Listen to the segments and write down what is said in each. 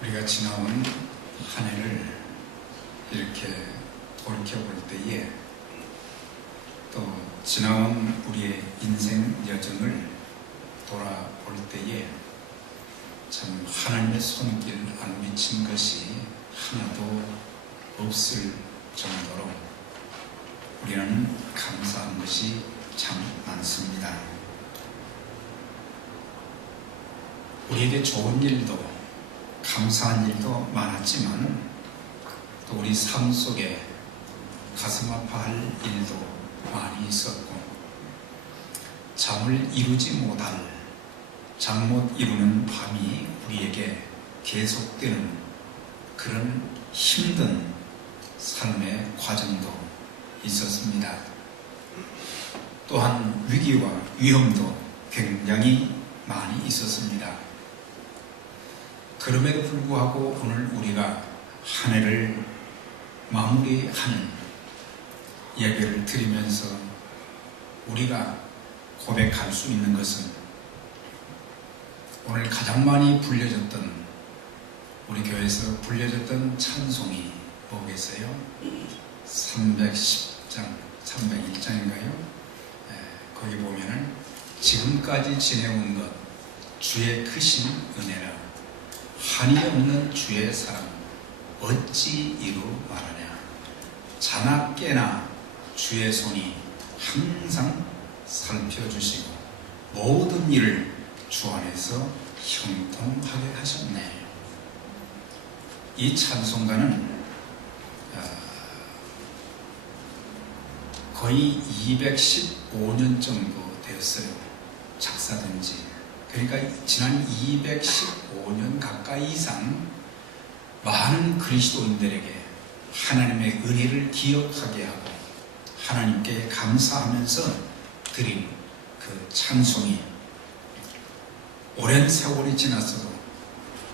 우리가 지나온 한 해를 이렇게 돌이켜볼 때에 또 지나온 우리의 인생 여정을 돌아볼 때에 참 하나님의 손길 안 미친 것이 하나도 없을 정도로 우리는 감사한 것이 참 많습니다. 우리에게 좋은 일도 감사한 일도 많았지만 또 우리 삶 속에 가슴 아파할 일도 많이 있었고 잠을 이루지 못할 잠 못 이루는 밤이 우리에게 계속되는 그런 힘든 삶의 과정도 있었습니다. 또한 위기와 위험도 굉장히 많이 있었습니다. 그럼에도 불구하고 오늘 우리가 한 해를 마무리하는 예배를 드리면서 우리가 고백할 수 있는 것은 오늘 가장 많이 불려졌던 우리 교회에서 불려졌던 찬송이 뭐겠어요? 310장, 301장인가요? 거기 보면은 지금까지 지내온 것 주의 크신 은혜라 한이 없는 주의 사랑 어찌 이루 말하냐. 자나 깨나 주의 손이 항상 살펴주시고 모든 일을 주 안에서 형통하게 하셨네. 이 찬송가는 거의 215년 정도 되었어요. 작사된 지. 그러니까 지난 215년 가까이 이상 많은 그리스도인들에게 하나님의 은혜를 기억하게 하고 하나님께 감사하면서 드린 그 찬송이 오랜 세월이 지났어도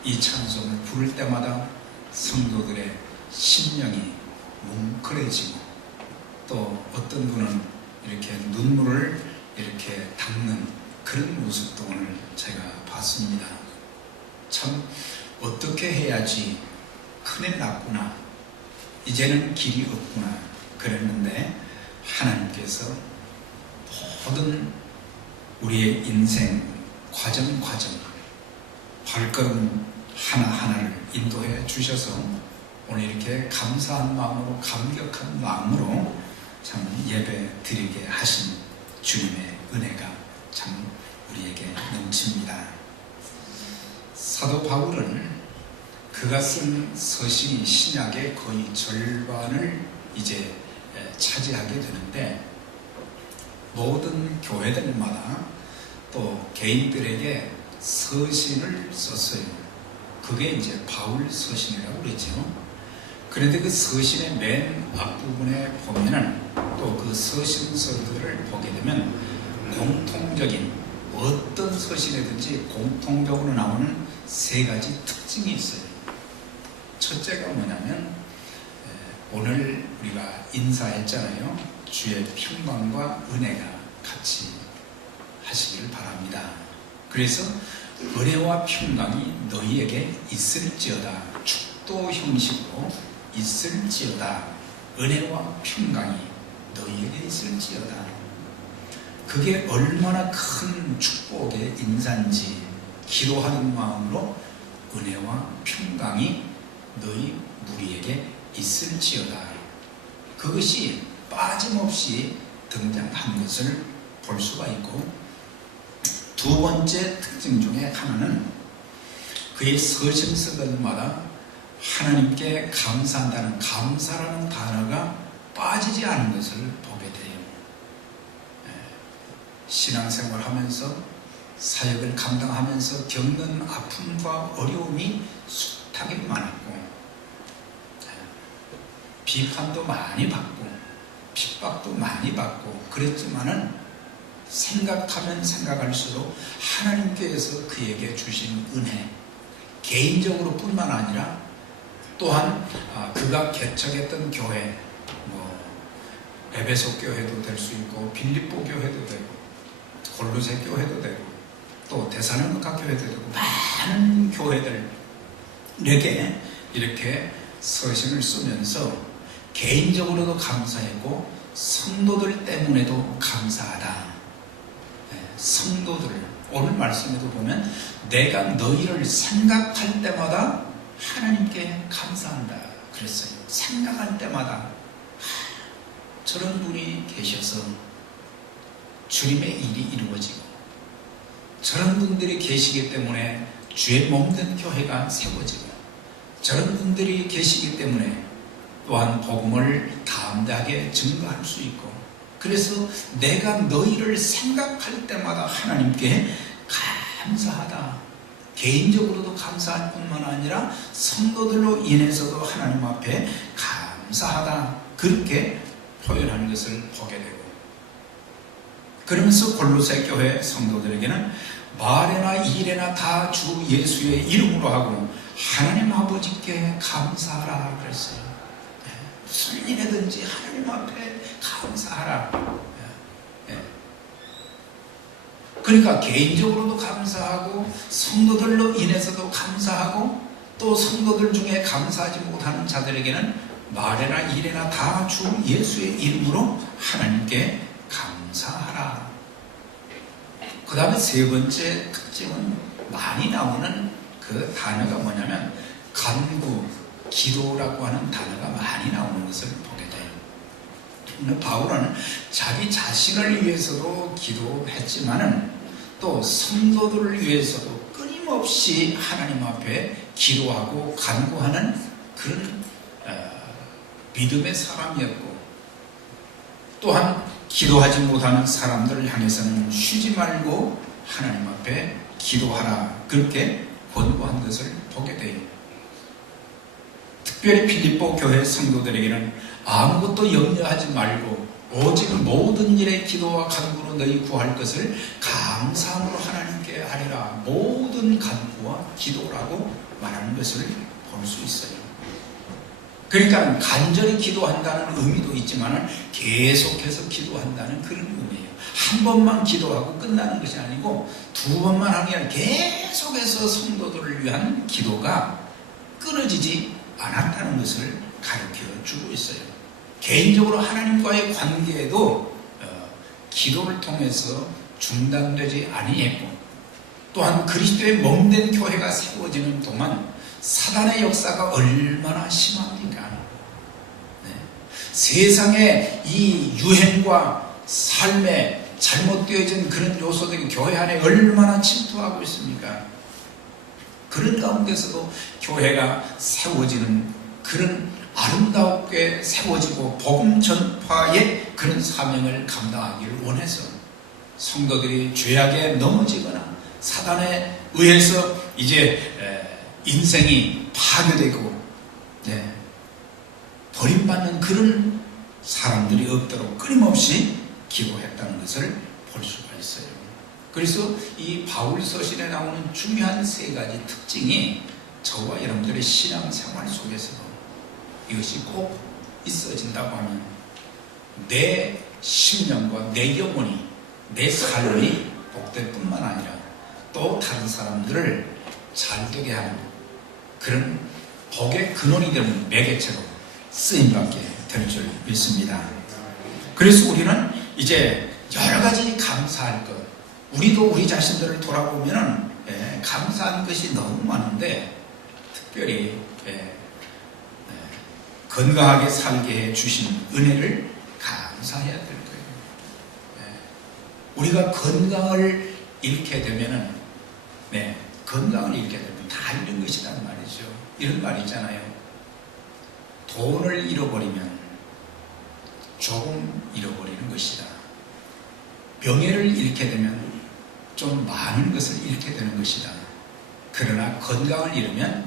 이 찬송을 부를 때마다 성도들의 심령이 뭉클해지고 또 어떤 분은 이렇게 눈물을 이렇게 닦는 그런 모습도 오늘 제가 봤습니다. 참 어떻게 해야지 큰일 났구나, 이제는 길이 없구나 그랬는데 하나님께서 모든 우리의 인생 과정 발걸음 하나하나를 인도해 주셔서 오늘 이렇게 감사한 마음으로 감격한 마음으로 참 예배 드리게 하신 주님의 은혜가 참 우리에게 넘칩니다. 사도 바울은 그가 쓴 서신이 신약의 거의 절반을 이제 차지하게 되는데 모든 교회들마다 또 개인들에게 서신을 썼어요. 그게 이제 바울 서신이라고 그랬죠. 그런데 그 서신의 맨 앞부분에 보면은 또 그 서신서들을 보게 되면 공통적인 어떤 서신이든지 공통적으로 나오는 세 가지 특징이 있어요. 첫째가 뭐냐면 오늘 우리가 인사했잖아요. 주의 평강과 은혜가 같이 하시기를 바랍니다. 그래서 은혜와 평강이 너희에게 있을지어다. 축도 형식으로 있을지어다. 은혜와 평강이 너희에게 있을지어다. 그게 얼마나 큰 축복의 인사인지 기도하는 마음으로 은혜와 평강이 너희 무리에게 있을지어다. 그것이 빠짐없이 등장한 것을 볼 수가 있고, 두 번째 특징 중에 하나는 그의 서신서들마다 하나님께 감사한다는 감사라는 단어가 빠지지 않은 것을 보게 돼요. 신앙생활 하면서 사역을 감당하면서 겪는 아픔과 어려움이 숱하게 많았고 비판도 많이 받고 핍박도 많이 받고 그랬지만은 생각하면 생각할수록 하나님께서 그에게 주신 은혜, 개인적으로 뿐만 아니라 또한 그가 개척했던 교회, 에베소 교회도 될 수 있고 빌립보 교회도 되고 골로새 교회도 되고 또 데살로니가 교회도 되고 많은 교회들 내게 이렇게 서신을 쓰면서 개인적으로도 감사했고 성도들 때문에도 감사하다. 성도들, 오늘 말씀에도 보면 내가 너희를 생각할 때마다 하나님께 감사한다 그랬어요. 생각할 때마다 저런 분이 계셔서 주님의 일이 이루어지고 저런 분들이 계시기 때문에 주의 몸된 교회가 세워지고 저런 분들이 계시기 때문에 또한 복음을 담대하게 증거할 수 있고, 그래서 내가 너희를 생각할 때마다 하나님께 감사하다. 개인적으로도 감사할 뿐만 아니라 성도들로 인해서도 하나님 앞에 감사하다. 그렇게 표현하는 것을 보게 되고, 그러면서 골로새 교회 성도들에게는 말에나 일에나 다 주 예수의 이름으로 하고 하나님 아버지께 감사하라 그랬어요. 무슨 일이든지 하나님 앞에 감사하라. 그러니까 개인적으로도 감사하고 성도들로 인해서도 감사하고 또 성도들 중에 감사하지 못하는 자들에게는 말에나 일에나 다 주 예수의 이름으로 하나님께 감사하라. 그 다음에 세 번째 특징은 많이 나오는 그 단어가 뭐냐면 간구, 기도라고 하는 단어가 많이 나오는 것을 보게 돼요. 바울은 자기 자신을 위해서도 기도했지만은 또 성도들을 위해서도 끊임없이 하나님 앞에 기도하고 간구하는 그런 믿음의 사람이었고, 또한 기도하지 못하는 사람들을 향해서는 쉬지 말고 하나님 앞에 기도하라 그렇게 권고한 것을 보게 돼요. 특별히 필립보 교회 성도들에게는 아무것도 염려하지 말고 오직 모든 일에 기도와 간구로 너희 구할 것을 감사함으로 하나님께 하리라. 모든 간구와 기도라고 말하는 것을 볼 수 있어요. 그러니까 간절히 기도한다는 의미도 있지만 계속해서 기도한다는 그런 의미예요. 한 번만 기도하고 끝나는 것이 아니고 두 번만 하는 게 아니라 계속해서 성도들을 위한 기도가 끊어지지 않았다는 것을 가르쳐 주고 있어요. 개인적으로 하나님과의 관계에도 기도를 통해서 중단되지 아니했고, 또한 그리스도의 몸된 교회가 세워지는 동안 사단의 역사가 얼마나 심합니까? 세상의 이 유행과 삶에 잘못되어진 그런 요소들이 교회 안에 얼마나 침투하고 있습니까? 그런 가운데서도 교회가 세워지는 그런 아름답게 세워지고 복음 전파의 그런 사명을 감당하기를 원해서 성도들이 죄악에 넘어지거나 사단에 의해서 이제 인생이 파괴되고 버림받는 그런 사람들이 없도록 끊임없이 기도했다는 것을 볼 수가 있어요. 그래서 이 바울 서신에 나오는 중요한 세 가지 특징이 저와 여러분들의 신앙생활 속에서도 이것이 꼭 있어진다고 하면 내 심령과 내 영혼이, 내 삶이 복될 뿐만 아니라 또 다른 사람들을 잘되게 하는 그런 복의 근원이 되는 매개체로 쓰임받게 될 줄 믿습니다. 그래서 우리는 이제 여러 가지 감사할 것, 우리도 우리 자신들을 돌아보면 감사한 것이 너무 많은데 특별히 건강하게 살게 해주신 은혜를 감사해야 될 거예요. 우리가 건강을 잃게 되면은 건강을 잃게 되면 다 잃은 것이란 말이죠. 이런 말 있잖아요. 돈을 잃어버리면 조금 잃어버리는 것이다. 명예를 잃게 되면 좀 많은 것을 잃게 되는 것이다. 그러나 건강을 잃으면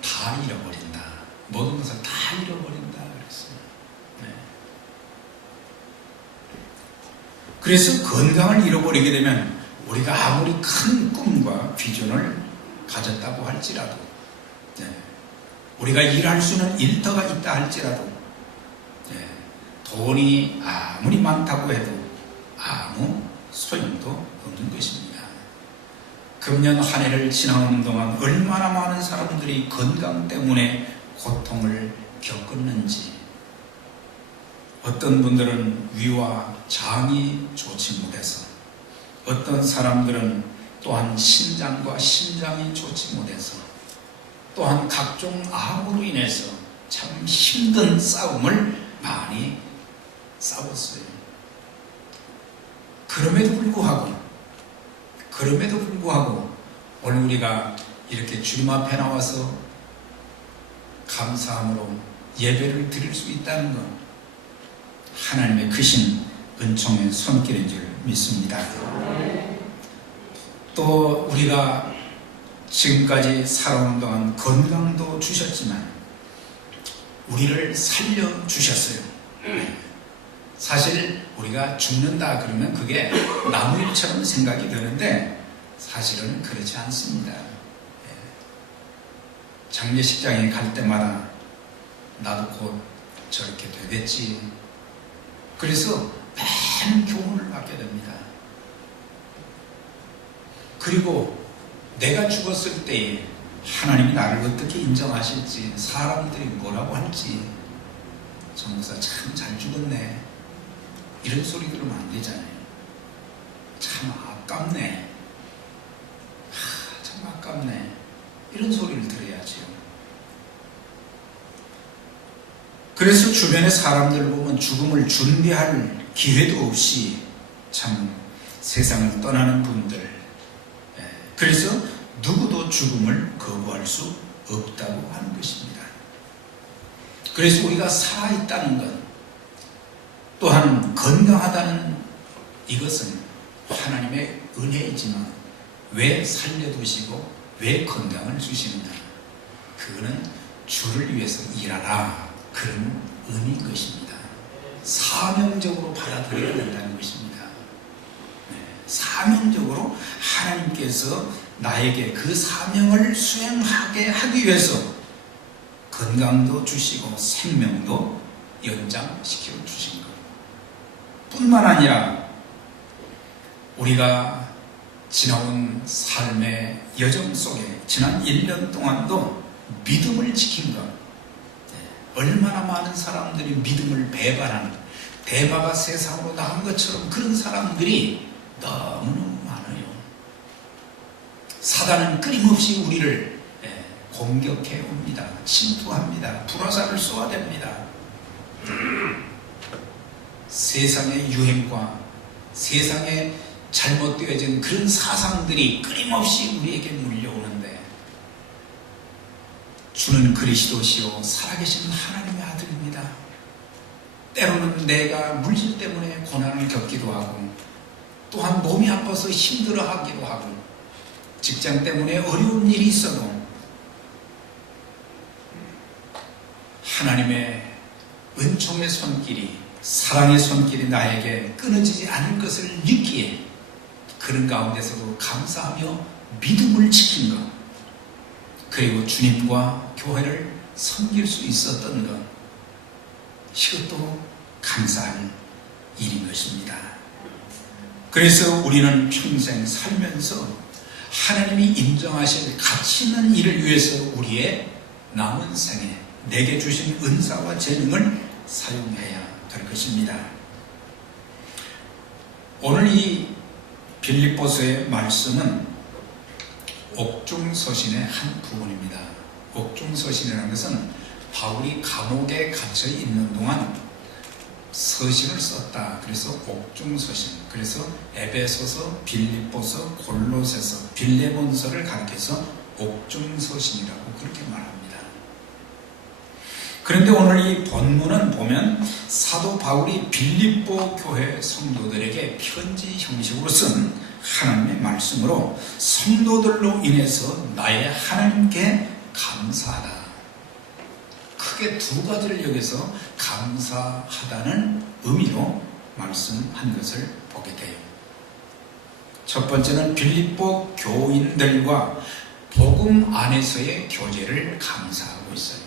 다 잃어버린다. 모든 것을 다 잃어버린다 그랬어요. 그래서 건강을 잃어버리게 되면 우리가 아무리 큰 꿈과 비전을 가졌다고 할지라도, 우리가 일할 수 있는 일터가 있다 할지라도, 돈이 아무리 많다고 해도 아무 소용도 없는 것입니다. 금년 한 해를 지나오는 동안 얼마나 많은 사람들이 건강 때문에 고통을 겪었는지, 어떤 분들은 위와 장이 좋지 못해서, 어떤 사람들은 또한 신장과 심장이 좋지 못해서, 또한 각종 암으로 인해서 참 힘든 싸움을 많이 싸웠어요. 그럼에도 불구하고 오늘 우리가 이렇게 주님 앞에 나와서 감사함으로 예배를 드릴 수 있다는 것, 하나님의 크신 은총의 손길인 줄 믿습니다. 또 우리가 지금까지 살아오는 동안 건강도 주셨지만 우리를 살려주셨어요. 사실 우리가 죽는다 그러면 그게 나무 일처럼 생각이 드는데 사실은 그렇지 않습니다. 장례식장에 갈 때마다 나도 곧 저렇게 되겠지. 그래서 많은 교훈을 받게 됩니다. 그리고 내가 죽었을 때 하나님이 나를 어떻게 인정하실지, 사람들이 뭐라고 할지, 저 목사 참 잘 죽었네, 이런 소리 들으면 안 되잖아요. 참 아깝네, 참 아깝네, 이런 소리를 들어야죠. 그래서 주변의 사람들을 보면 죽음을 준비할 기회도 없이 참 세상을 떠나는 분들, 그래서 누구도 죽음을 거부할 수 없다고 하는 것입니다. 그래서 우리가 살아있다는 것, 또한 건강하다는 이것은 하나님의 은혜이지만 왜 살려두시고 왜 건강을 주시느냐, 그거는 주를 위해서 일하라, 그런 의미인 것입니다. 사명적으로 받아들여야 된다는 것입니다. 사명적으로 하나님께서 나에게 그 사명을 수행하게 하기 위해서 건강도 주시고 생명도 연장시켜 주신 것 뿐만 아니라 우리가 지나온 삶의 여정 속에 지난 1년 동안도 믿음을 지킨 것, 얼마나 많은 사람들이 믿음을 배반하는, 대마가 세상으로 나간 것처럼 그런 사람들이 너무너무 많아요. 사단은 끊임없이 우리를 공격해 옵니다. 침투합니다. 불화살을 쏘아댑니다. 세상의 유행과 세상에 잘못되어진 그런 사상들이 끊임없이 우리에게 물려오는데, 주는 그리스도시요 살아계신 하나님의 아들입니다. 때로는 내가 물질 때문에 고난을 겪기도 하고, 또한 몸이 아파서 힘들어하기도 하고, 직장 때문에 어려운 일이 있어도 하나님의 은총의 손길이, 사랑의 손길이 나에게 끊어지지 않을 것을 믿기에 그런 가운데서도 감사하며 믿음을 지킨 것, 그리고 주님과 교회를 섬길 수 있었던 것, 이것도 감사할 일인 것입니다. 그래서 우리는 평생 살면서 하나님이 인정하실 가치 있는 일을 위해서 우리의 남은 생에 내게 주신 은사와 재능을 사용해야 될 것입니다. 오늘 이 빌립보서의 말씀은 옥중서신의 한 부분입니다. 옥중서신이라는 것은 바울이 감옥에 갇혀 있는 동안 서신을 썼다. 그래서 옥중서신, 그래서 에베소서, 빌립보서, 골로새서, 빌레몬서를 가리켜서 옥중서신이라고 그렇게 말합니다. 그런데 오늘 이 본문은 보면 사도 바울이 빌립보 교회 성도들에게 편지 형식으로 쓴 하나님의 말씀으로 성도들로 인해서 나의 하나님께 감사하다, 크게 두 가지를 여기서 감사하다는 의미로 말씀한 것을 보게 돼요. 첫 번째는 빌립보 교인들과 복음 안에서의 교제를 감사하고 있어요.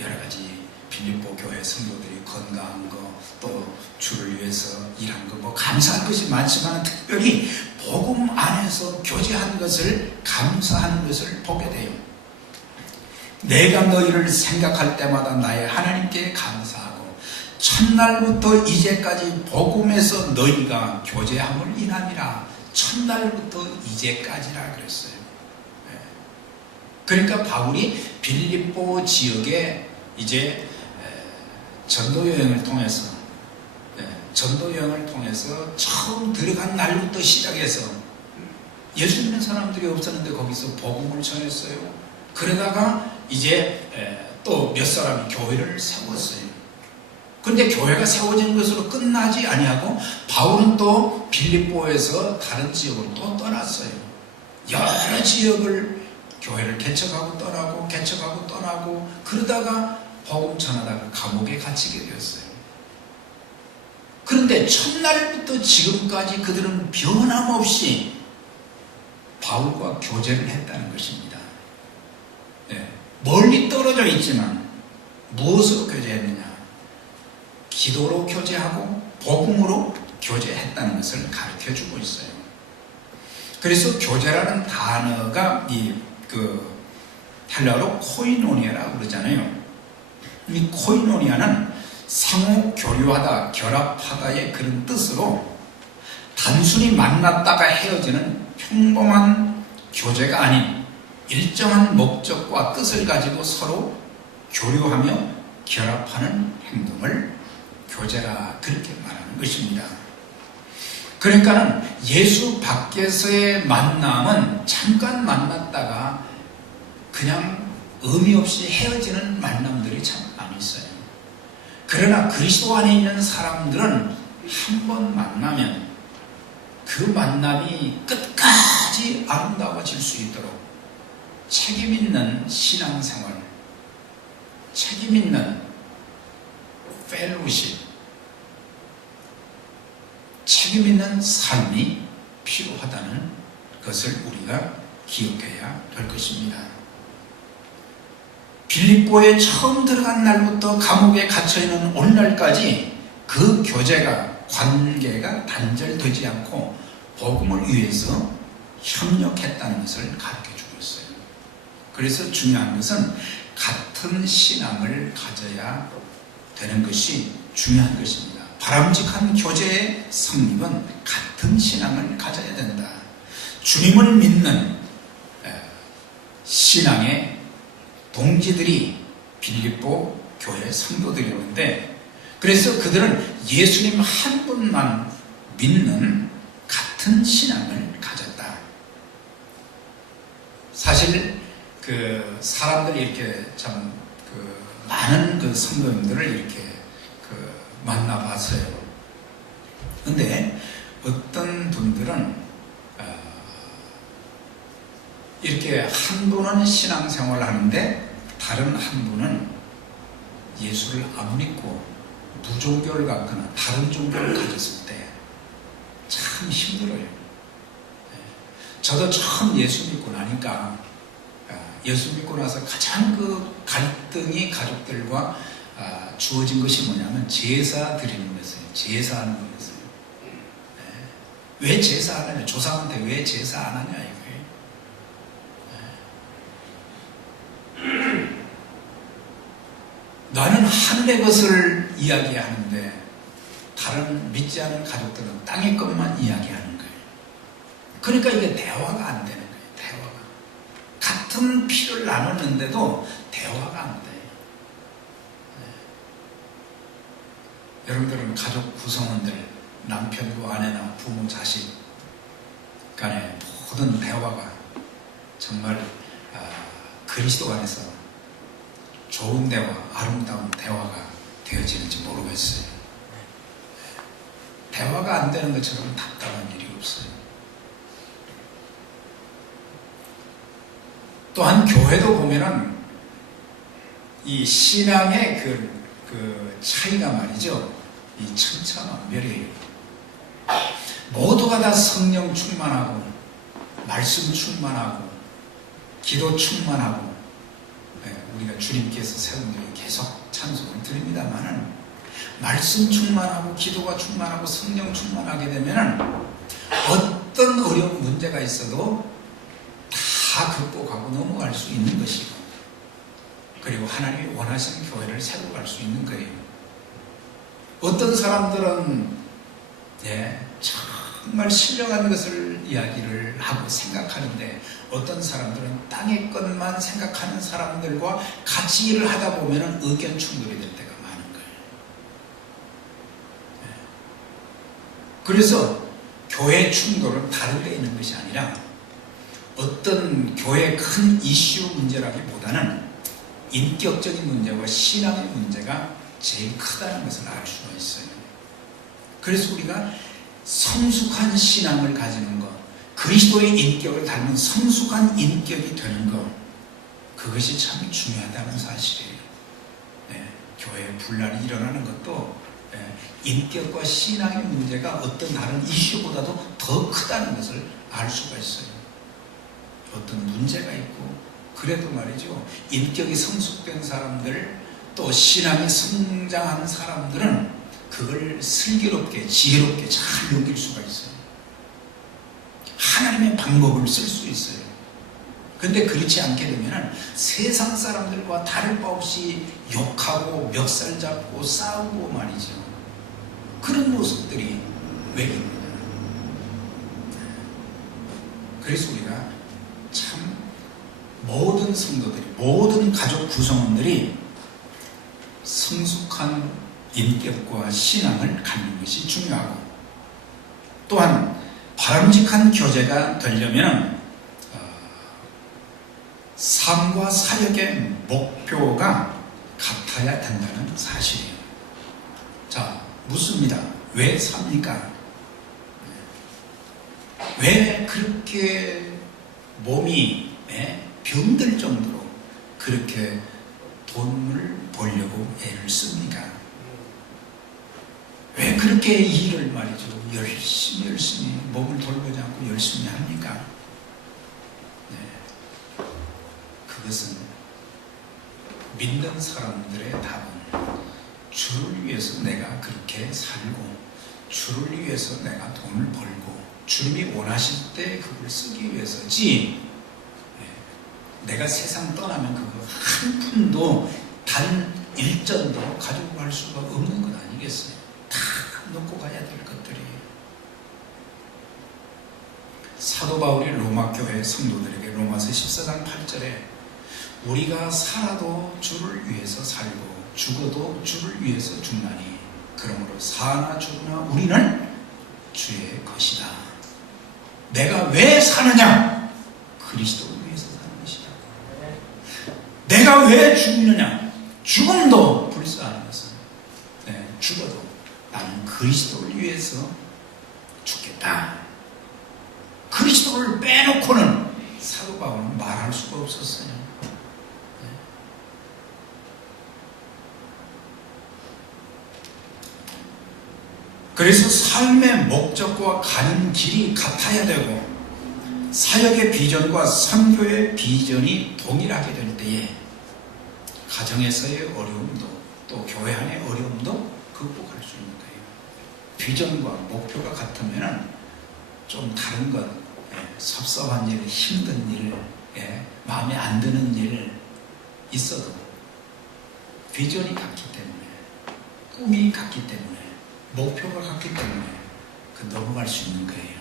여러 가지 빌립보 교회 성도들이 건강한 거, 또 주를 위해서 일한 거, 뭐 감사할 것이 많지만 특별히 복음 안에서 교제한 것을 감사하는 것을 보게 돼요. 내가 너희를 생각할 때마다 나의 하나님께 감사하고 첫날부터 이제까지 복음에서 너희가 교제함을 인함이라. 첫날부터 이제까지라 그랬어요. 그러니까 바울이 빌립보 지역에 이제 전도 여행을 통해서 처음 들어간 날부터 시작해서 예수 믿는 사람들이 없었는데 거기서 복음을 전했어요. 그러다가 이제 또 몇 사람이 교회를 세웠어요. 그런데 교회가 세워진 것으로 끝나지 아니하고 바울은 또 빌립보에서 다른 지역으로 또 떠났어요. 여러 지역을 교회를 개척하고 떠나고 그러다가 복음 전하다가 감옥에 갇히게 되었어요. 그런데 첫날부터 지금까지 그들은 변함없이 바울과 교제를 했다는 것입니다. 멀리 떨어져 있지만 무엇으로 교제했느냐? 기도로 교제하고 복음으로 교제했다는 것을 가르쳐주고 있어요. 그래서 교제라는 단어가 헬라어로 코이노니아라고 그러잖아요. 이 코이노니아는 상호 교류하다, 결합하다의 그런 뜻으로 단순히 만났다가 헤어지는 평범한 교제가 아닌 일정한 목적과 뜻을 가지고 서로 교류하며 결합하는 행동을 교제라 그렇게 말하는 것입니다. 그러니까는 예수 밖에서의 만남은 잠깐 만났다가 그냥 의미 없이 헤어지는 만남들이 참 많이 있어요. 그러나 그리스도 안에 있는 사람들은 한 번 만나면 그 만남이 끝까지 아름다워질 수 있도록 책임있는 신앙생활, 책임있는 펠로십, 책임있는 삶이 필요하다는 것을 우리가 기억해야 할 것입니다. 빌립보에 처음 들어간 날부터 감옥에 갇혀있는 오늘날까지 그 교제가, 관계가 단절되지 않고 복음을 위해서 협력했다는 것을 가르쳐주고 있어요. 그래서 중요한 것은 같은 신앙을 가져야 되는 것이 중요한 것입니다. 바람직한 교제의 성립은 같은 신앙을 가져야 된다. 주님을 믿는 신앙의 동지들이 빌립보 교회 성도들이었는데, 그래서 그들은 예수님 한 분만 믿는 같은 신앙을 가졌다. 사실 사람들이 이렇게 참 많은 성도님들을 이렇게 만나봤어요. 근데 어떤 분들은 이렇게 한 분은 신앙생활을 하는데 다른 한 분은 예수를 안 믿고 무종교를 갖거나 다른 종교를 가졌을 때 참 힘들어요. 저도 처음 예수 믿고 나니까, 예수 믿고 나서 가장 갈등이 가족들과 주어진 것이 뭐냐면 제사 드리는 것이에요. 제사하는 거였어요. 왜 제사 안 하냐? 조상한테 왜 제사 안 하냐 이거예요. 나는 하늘의 것을 이야기하는데 다른 믿지 않은 가족들은 땅의 것만 이야기하는 거예요. 그러니까 이게 대화가 안 되는 거예요. 대화가. 같은 피를 나눴는데도 대화가 안 돼요. 여러분들은 가족 구성원들, 남편과 아내나 부모, 자식 간의 모든 대화가 정말 그리스도 안에서 좋은 대화, 아름다운 대화가 되어지는지 모르겠어요. 대화가 안 되는 것처럼 답답한 일이 없어요. 또한 교회도 보면은 이 신앙의 그 차이가 말이죠. 이 천차만별이에요. 모두가 다 성령 충만하고 말씀 충만하고 기도 충만하고 우리가 주님께서 세운 교회 계속 찬송을 드립니다만은 말씀 충만하고 기도가 충만하고 성령 충만하게 되면은 어떤 어려운 문제가 있어도 다 극복하고 넘어갈 수 있는 것이고, 그리고 하나님이 원하시는 교회를 세워갈 수 있는 거예요. 어떤 사람들은 정말 신령한 것을 이야기를 하고 생각하는데, 어떤 사람들은 땅의 것만 생각하는 사람들과 같이 일을 하다 보면 의견 충돌이 될 때가 많은 거예요. 그래서 교회 충돌은 다른 데 있는 것이 아니라 어떤 교회의 큰 이슈 문제라기보다는 인격적인 문제와 신앙의 문제가 제일 크다는 것을 알 수가 있어요. 그래서 우리가 성숙한 신앙을 가지는 것, 그리스도의 인격을 닮은 성숙한 인격이 되는 것, 그것이 참 중요하다는 사실이에요. 교회에 분란이 일어나는 것도 인격과 신앙의 문제가 어떤 다른 이슈보다도 더 크다는 것을 알 수가 있어요. 어떤 문제가 있고, 그래도 말이죠, 인격이 성숙된 사람들, 또 신앙이 성장한 사람들은 그걸 슬기롭게 지혜롭게 잘 넘길 수가 있어요. 하나님의 방법을 쓸 수 있어요. 근데 그렇지 않게 되면 세상 사람들과 다를 바 없이 욕하고 멱살 잡고 싸우고 말이죠. 그런 모습들이 왜 있느냐. 그래서 우리가 참 모든 성도들이, 모든 가족 구성원들이 성숙한 인격과 신앙을 갖는 것이 중요하고, 또한 바람직한 교제가 되려면 삶과 사역의 목표가 같아야 된다는 사실이에요. 자, 묻습니다. 왜 삽니까? 왜 그렇게 몸이 병들 정도로 그렇게 돈을 벌려고 애를 씁니까? 왜 그렇게 일을 말이죠, 열심히 몸을 돌보지 않고 열심히 합니까? 그것은 믿는 사람들의 답은 주를 위해서 내가 그렇게 살고, 주를 위해서 내가 돈을 벌고, 주님이 원하실 때 그걸 쓰기 위해서지, 내가 세상 떠나면 그거 한 푼도 단 일전도 가지고 갈 수가 없는 것 아니겠어요? 다 놓고 가야 될 것들이에요. 사도 바울이 로마 교회 성도들에게 로마서 14장 8절에 우리가 살아도 주를 위해서 살고 죽어도 주를 위해서 죽나니 그러므로 사나 죽으나 우리는 주의 것이다. 내가 왜 사느냐? 그리스도를 위해서 사는 것이다. 내가 왜 죽느냐? 죽음도 불쌍한 것은 죽어도 나는 그리스도를 위해서 죽겠다. 그리스도를 빼놓고는 사도 바울은 말할 수가 없었어요. 그래서 삶의 목적과 가는 길이 같아야 되고, 사역의 비전과 선교의 비전이 동일하게 될 때에 가정에서의 어려움도 또 교회 안의 어려움도 극복할 수 있는 거예요. 비전과 목표가 같으면 좀 다른 것, 섭섭한 일, 힘든 일, 마음에 안 드는 일 있어도 비전이 같기 때문에, 꿈이 같기 때문에, 목표가 같기 때문에 넘어갈 수 있는 거예요.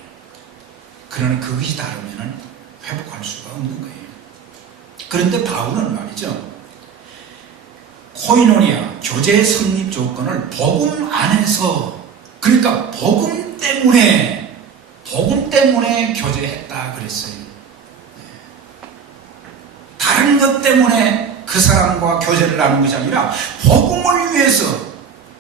그러나 그것이 다르면 회복할 수가 없는 거예요. 그런데 바울은 말이죠, 코이노니아, 교제의 성립 조건을 복음 안에서, 그러니까 복음 때문에 교제했다 그랬어요. 다른 것 때문에 그 사람과 교제를 나눈 것이 아니라 복음을 위해서.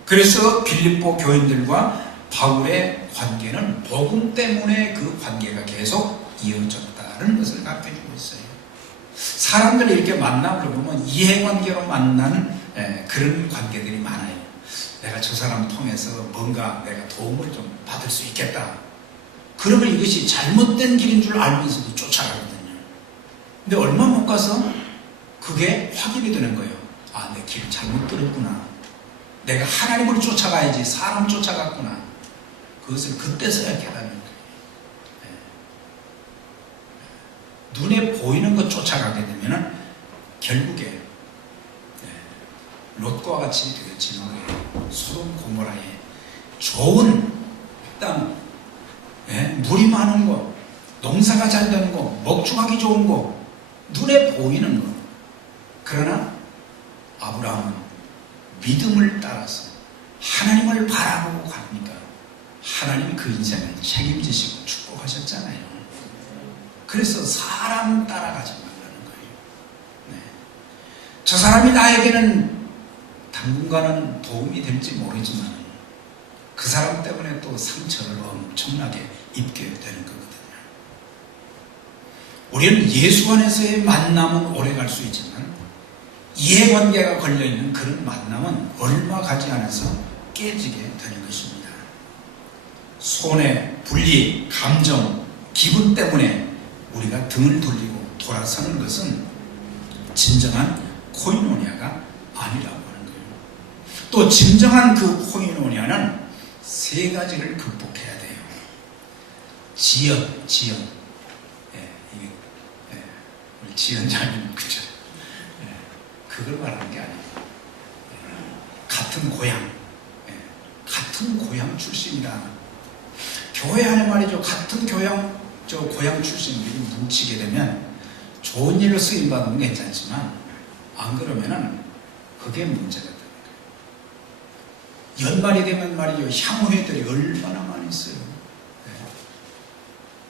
그래서 빌립보 교인들과 바울의 관계는 복음 때문에 그 관계가 계속 이어졌다는 것을 가르쳐주고 있어요. 사람들이 이렇게 만남을 보면 이해관계로 만나는 그런 관계들이 많아요. 내가 저 사람 통해서 뭔가 내가 도움을 좀 받을 수 있겠다. 그러면 이것이 잘못된 길인 줄 알면서도 쫓아가거든요. 근데 얼마 못 가서 그게 확인이 되는 거예요. 아, 내 길을 잘못 들었구나. 내가 하나님을 쫓아가야지 사람 쫓아갔구나. 그것을 그때서야 깨닫는 거예요. 눈에 보이는 것 쫓아가게 되면 결국에 롯과 같이 되어지는 거예요. 소돔 고모라에 좋은 땅, 물이 많은 거, 농사가 잘 되는 거, 먹충하기 좋은 거, 눈에 보이는 거. 그러나 아브라함은 믿음을 따라서 하나님을 바라보고 갑니다. 하나님이 그 인생을 책임지시고 축복하셨잖아요. 그래서 사람 따라가지 말라는 거예요. 저 사람이 나에게는 당분간은 도움이 될지 모르지만 그 사람 때문에 또 상처를 엄청나게 입게 되는 거거든요. 우리는 예수 안에서의 만남은 오래 갈 수 있지만 이해관계가 걸려있는 그런 만남은 얼마 가지 않아서 깨지게 되는 것입니다. 손해, 분리, 감정, 기분 때문에 우리가 등을 돌리고 돌아서는 것은 진정한 코이노니아가 아니라고 하는 거예요. 또 진정한 그 코이노니아는 세 가지를 극복해야 돼요. 지연. 우리 지연자님, 그죠? 그걸 말하는 게 아니에요. 같은 고향, 같은 고향 출신이다. 교회 안에 말이죠. 같은 고향 출신들이 뭉치게 되면 좋은 일로 쓰임받으면 괜찮지만 안 그러면은 그게 문제가 됩니다. 연말이 되면 말이죠. 향후회들이 얼마나 많이 있어요.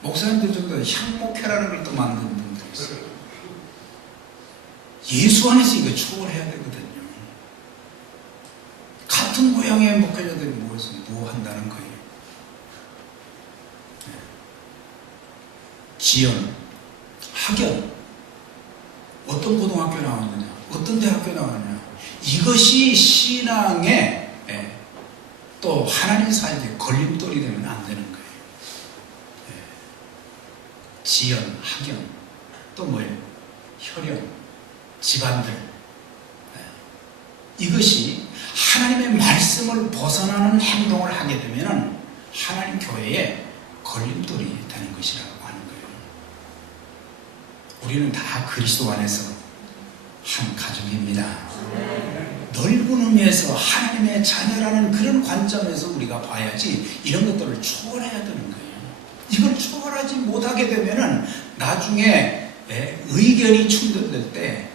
목사님들 정도 향목회라는 걸 또 만드는 분들이 있어요. 예수 안에서 이거 초월해야 되거든요. 같은 고향의 목회자들이 모여서 뭐 한다는 거예요. 지연, 학연, 어떤 고등학교 나왔느냐, 어떤 대학교 나왔느냐, 이것이 신앙의 또 하나님 사이에 걸림돌이 되면 안 되는 거예요. 지연, 학연, 또 뭐예요? 혈연, 집안들. 이것이 하나님의 말씀을 벗어나는 행동을 하게 되면 하나님 교회에 걸림돌이 되는 것이라고 하는 거예요. 우리는 다 그리스도 안에서 한 가족입니다. 넓은 의미에서 하나님의 자녀라는 그런 관점에서 우리가 봐야지 이런 것들을 초월해야 되는 거예요. 이걸 초월하지 못하게 되면은 나중에 의견이 충돌될 때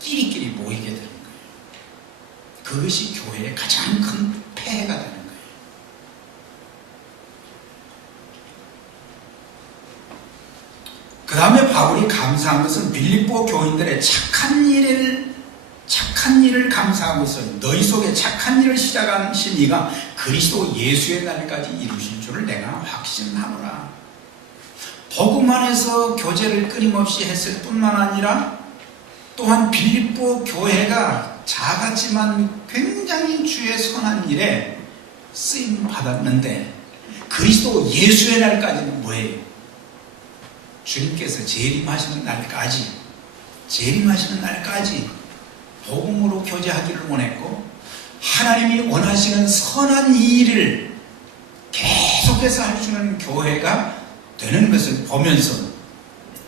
끼리끼리 모이게 되는 거예요. 그것이 교회의 가장 큰 폐해가 되는 거예요. 그 다음에 바울이 감사한 것은 빌립보 교인들의 착한 일을 감사하고 있어요. 너희 속에 착한 일을 시작하신 이가 그리스도 예수의 날까지 이루실 줄을 내가 확신하노라. 복음 안에서 교제를 끊임없이 했을 뿐만 아니라 또한 빌립보 교회가 작았지만 굉장히 주의 선한 일에 쓰임 받았는데 그리스도 예수의 날까지는 뭐예요? 주님께서 재림하시는 날까지 복음으로 교제하기를 원했고 하나님이 원하시는 선한 이 일을 계속해서 할 수 있는 교회가 되는 것을 보면서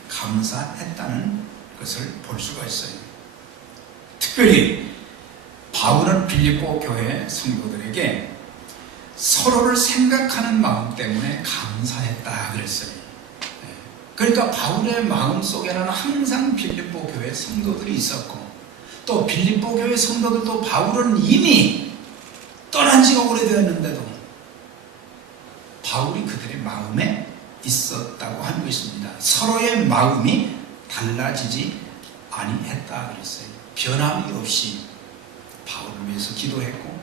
감사했다는 것을 볼 수가 있어요. 특별히 바울은 빌립보 교회 성도들에게 서로를 생각하는 마음 때문에 감사했다 그랬어요. 그러니까 바울의 마음 속에는 항상 빌립보 교회 성도들이 있었고 또 빌립보 교회 성도들도 바울은 이미 떠난 지가 오래되었는데도 바울이 그들의 마음에 있었다고 하는 것입니다. 서로의 마음이 달라지지 아니했다 그랬어요. 변함이 없이 바울을 위해서 기도했고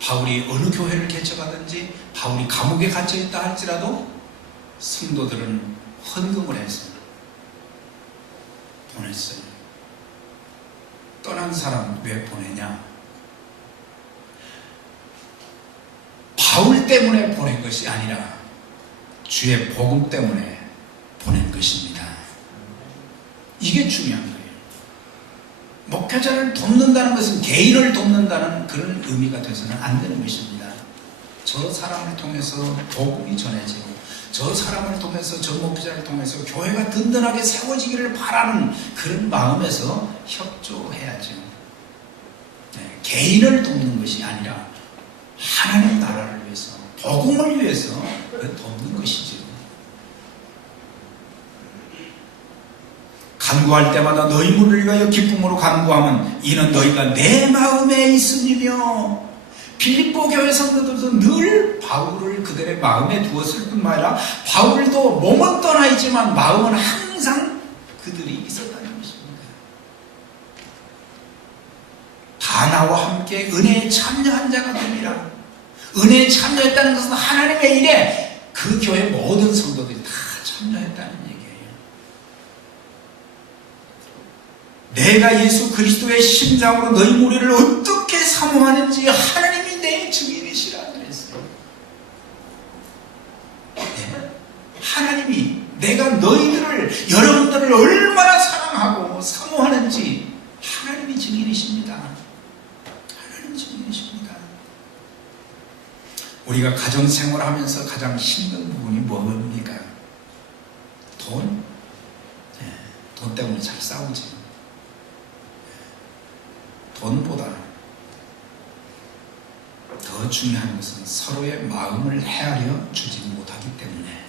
바울이 어느 교회를 개척하든지 바울이 감옥에 갇혀있다 할지라도 성도들은 헌금을 해서 보냈어요. 떠난 사람 왜 보내냐? 바울 때문에 보낸 것이 아니라 주의 복음 때문에 보낸 것입니다. 이게 중요한 거예요. 목회자를 돕는다는 것은 개인을 돕는다는 그런 의미가 돼서는 안 되는 것입니다. 저 사람을 통해서 복음이 전해지고 저 사람을 통해서 저 목회자를 통해서 교회가 든든하게 세워지기를 바라는 그런 마음에서 협조해야죠. 네, 개인을 돕는 것이 아니라 하나님 나라를 위해서 복음을 위해서 돕는 것이죠. 간구할 때마다 너희 문을 위하여 기쁨으로 간구하면 이는 너희가 내 마음에 있으니며. 빌립보 교회 성도들도 늘 바울을 그들의 마음에 두었을 뿐만 아니라 바울도 몸은 떠나 있지만 마음은 항상 그들이 있었다는 것입니다. 다 나와 함께 은혜에 참여한 자가 됩니다. 은혜에 참여했다는 것은 하나님의 일에 그 교회 모든 성도들이 다 참여했다는 얘기예요. 내가 예수 그리스도의 심장으로 너희 무리를 어떻게 사모하는지 하나님이 내 증인이시라 그랬어요. 네. 하나님이 내가 너희들을, 여러분들을 얼마나 사랑하고 사모하는지 하나님이 증인이십니다. 하나님 증인이십니다. 우리가 가정생활하면서 가장 힘든 부분이 뭡니까? 돈? 네. 돈 때문에 잘 싸우지. 돈보다 더 중요한 것은 서로의 마음을 헤아려 주지 못하기 때문에,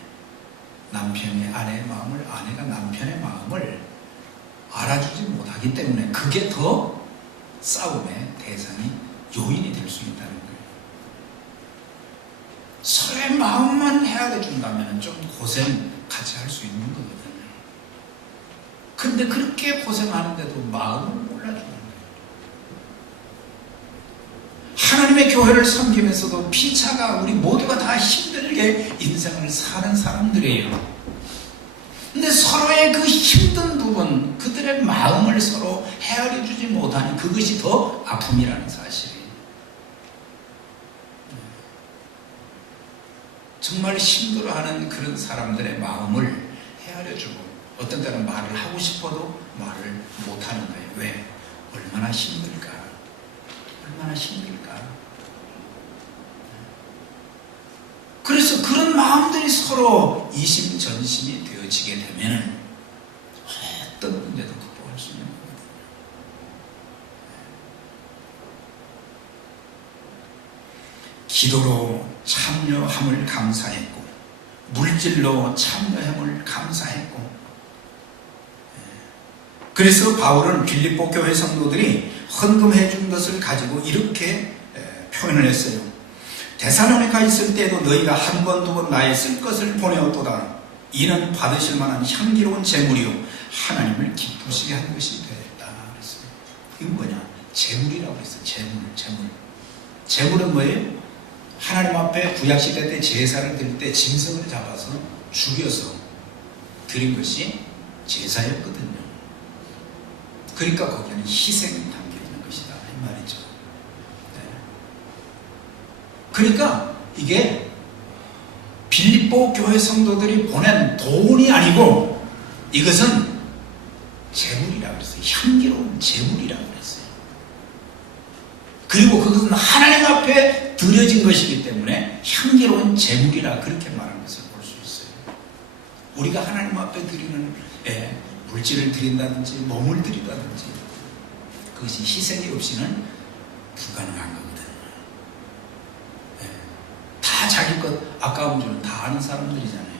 남편이 아내의 마음을, 아내가 남편의 마음을 알아주지 못하기 때문에 그게 더 싸움의 대상이, 요인이 될 수 있다는 거예요. 서로의 마음만 헤아려 준다면 좀 고생 같이 할 수 있는 거거든요. 근데 그렇게 고생하는데도 마음을 몰라주는 거예요. 하나님의 교회를 섬기면서도 피차가 우리 모두가 다 힘들게 인생을 사는 사람들이에요. 근데 서로의 그 힘든 부분, 그들의 마음을 서로 헤아려 주지 못하니 그것이 더 아픔이라는 사실이에요. 정말 힘들어하는 그런 사람들의 마음을 헤아려주고, 어떤 때는 말을 하고 싶어도 말을 못하는 거예요. 왜? 얼마나 힘들까? 얼마나 힘들까? 그래서 그런 마음들이 서로 이심전심이 되어지게 되면 어떤 문제도 극복할 수 있는 거거든요. 기도로 참여함을 감사했고, 물질로 참여함을 감사했고, 그래서 바울은 빌립보 교회 성도들이 헌금해 준 것을 가지고 이렇게 표현을 했어요. 데살로니가 있을 때에도 너희가 한 번 두 번 나의 쓸 것을 보내었도다. 이는 받으실 만한 향기로운 제물이요 하나님을 기쁘시게 한 것이 되었다 그랬어요. 이건 뭐냐? 제물이라고 그랬어요. 제물. 제물은 뭐예요? 하나님 앞에 구약시대 때 제사를 드릴 때 짐승을 잡아서 죽여서 드린 것이 제사였거든요. 그러니까 거기에는 희생이 담겨 있는 것이다 이 말이죠. 네. 그러니까 이게 빌립보 교회 성도들이 보낸 돈이 아니고 이것은 제물이라고 그랬어요. 향기로운 제물이라고 그랬어요. 그리고 그것은 하나님 앞에 드려진 것이기 때문에 향기로운 제물이라 그렇게 말하는 것을 볼 수 있어요. 우리가 하나님 앞에 드리는 물질을 드린다든지 몸을 드린다든지 그것이 희생이 없이는 불가능한 거거든요. 다 자기 것 아까운 줄은 다 아는 사람들이잖아요.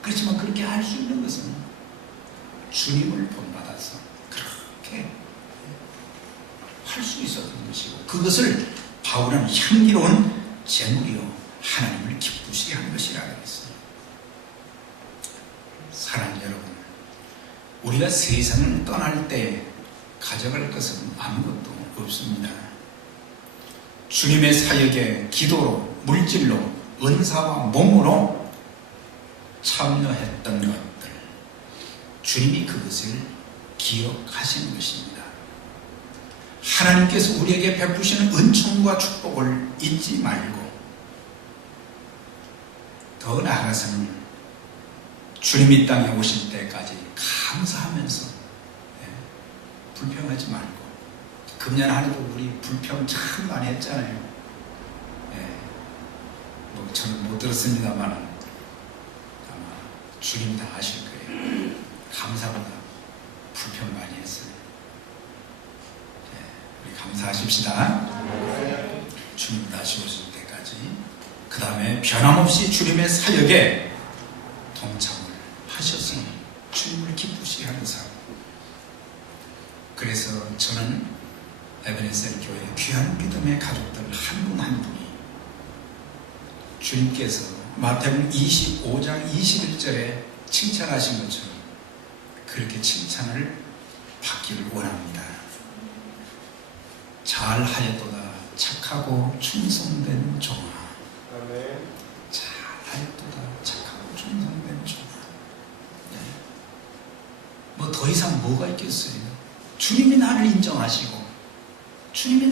그렇지만 그렇게 할 수 있는 것은 주님을 본받아서 그렇게 할 수 있었던 것이고, 그것을 바울은 향기로운 제물이요 하나님을 기쁘시게 한 것이라 했어요. 사랑하는 여러분, 우리가 세상을 떠날 때 가져갈 것은 아무것도 없습니다. 주님의 사역에 기도로, 물질로, 은사와 몸으로 참여했던 것들, 주님이 그것을 기억하시는 것입니다. 하나님께서 우리에게 베푸시는 은총과 축복을 잊지 말고, 더 나아가서는 주님 이 땅에 오실 때까지 감사하면서 불평하지 말고 금년 한 해도 우리 불평 참 많이 했잖아요. 뭐 저는 못 들었습니다만 아마 주님 다 아실 거예요. 감사보다 불평 많이 했어요. 우리 감사하십시다. 주님 다시 오실 때까지. 그 다음에 변함없이 주님의 사역에 동참을 하셔서 주님을 기쁘시게 하는 삶. 그래서 저는 에베네셀 교회 귀한 믿음의 가족들 한 분 한 분이 주님께서 마태복음 25장 21절에 칭찬하신 것처럼 그렇게 칭찬을 받기를 원합니다. 잘하였도다 착하고 충성된 종아. 잘하였도다 착하고 충성된 종아. 뭐 더 이상 뭐가 있겠어요? 주님이 나를 인정하시고 주님이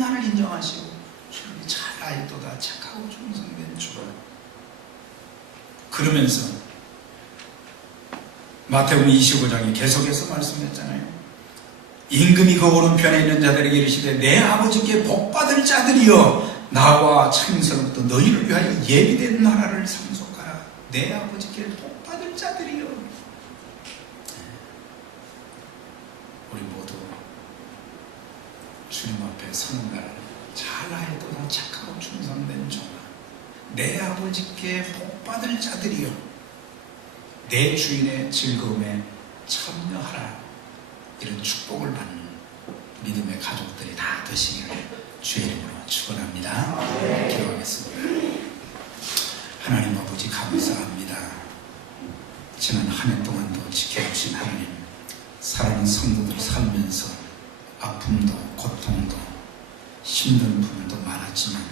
잘하였도다 착하고 충성된 종아. 그러면서 마태복음 25장에 계속해서 말씀했잖아요. 임금이 그 오른편에 있는 자들에게 이르시되 내 아버지께 복받을 자들이여 나와 창세로부터 너희를 위하여 예비된 나라를 상속하라. 내 아버지께 복받을 자들이여. 우리 모두 주님 앞에 서는 날 잘하여도다 착하고 충성된 종아. 내 아버지께 복받을 자들이여 내 주인의 즐거움에 참여하라. 이런 축복을 받는 믿음의 가족들이 다 되시기를 주의 이름으로 축원합니다. 기도하겠습니다. 하나님 아버지 감사합니다. 지난 한 해 동안도 지켜주신 하나님, 사랑하는 성도들이 살면서 아픔도 고통도 힘든 부분도 많았지만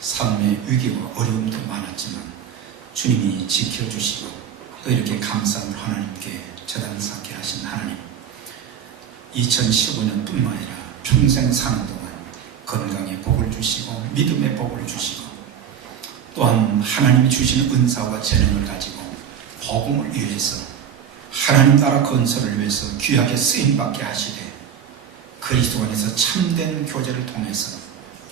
삶의 위기와 어려움도 많았지만 주님이 지켜주시고 또 이렇게 감사함을 하나님께 제단 쌓게 하신 하나님, 2015년 뿐만 아니라 평생 사는 동안 건강의 복을 주시고 믿음의 복을 주시고 또한 하나님이 주시는 은사와 재능을 가지고 복음을 위해서 하나님 나라 건설을 위해서 귀하게 쓰임받게 하시되 그리스도 안에서 참된 교제를 통해서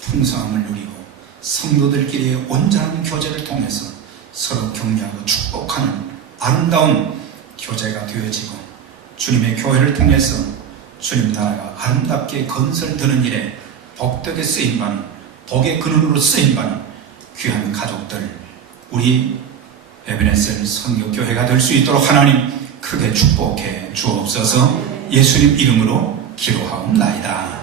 풍성함을 누리고 성도들끼리의 온전한 교제를 통해서 서로 격려하고 축복하는 아름다운 교제가 되어지고 주님의 교회를 통해서 주님 나라가 아름답게 건설되는 일에 복되게 쓰임받는 복의 근원으로 쓰임받는 귀한 가족들, 우리 에베네셀 선교교회가 될 수 있도록 하나님 크게 축복해 주옵소서. 예수님 이름으로 기도하옵나이다.